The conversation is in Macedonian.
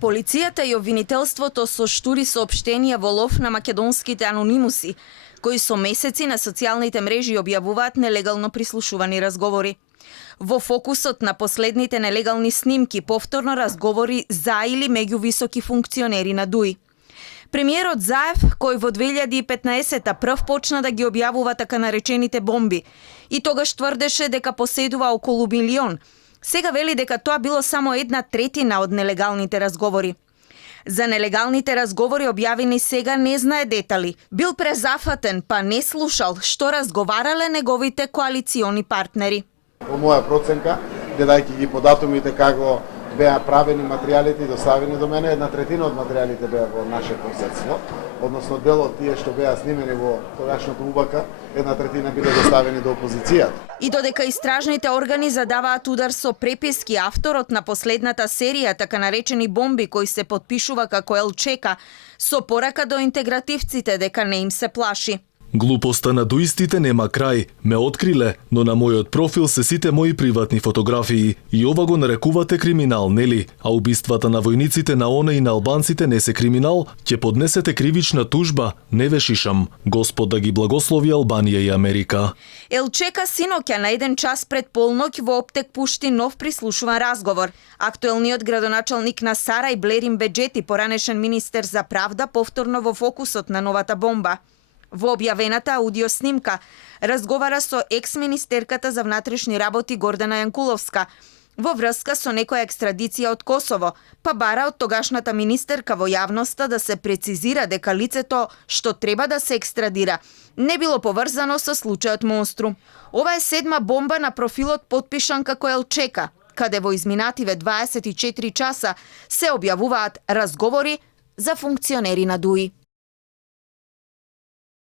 Полицијата и обвинителството со штури соопштенија во лов на македонските анонимуси, кои со месеци на социјалните мрежи објавуваат нелегално прислушувани разговори. Во фокусот на последните нелегални снимки повторно разговори за или меѓу високи функционери на ДУИ. Премиерот Заев, кој во 2015 прв почна да ги објавува така наречените бомби и тогаш тврдеше дека поседува околу 1 милион, сега вели дека тоа било само 1/3 од нелегалните разговори. За нелегалните разговори објавени сега не знае детали. Бил презафатен, па не слушал што разговарале неговите коалициони партнери. По моја проценка, гледајќи ги по датумите како беа правени материјалите и доставени до мене, 1/3 од материјалите беа во наше посредство, односно дел од тие што беа снимени во тогашното УБК, 1/3 биле доставени до опозицијата. И додека истражните органи задаваат удар со преписки, авторот на последната серија, така наречени бомби, кои се подпишува како Елчека, со порака до интегративците дека не им се плаши. Глупоста на дуистите нема крај. Ме откриле, но на мојот профил се сите мои приватни фотографии. И ова го нарекувате криминал, нели? А убиствата на војниците на ОНЕ и на албанците не се криминал? Ќе поднесете кривична тужба? Не ве шишам. Господ да ги благослови Албанија и Америка. Елчека синоќа на 1 час пред полноќ во Оптек пушти нов прислушуван разговор. Актуелниот градоначалник на Сарај Блерин Беџети, поранешен министер за правда, повторно во фокусот на новата бомба. Во објавената аудиоснимка разговара со екс-министерката за внатрешни работи Гордана Јанкуловска во врска со некоја екстрадиција од Косово, па бара од тогашната министерка во јавноста да се прецизира дека лицето што треба да се екстрадира не било поврзано со случајот Монструм. Ова е 7-ма бомба на профилот потпишан како Елчека, каде во изминативе 24 часа се објавуваат разговори за функционери на ДУИ.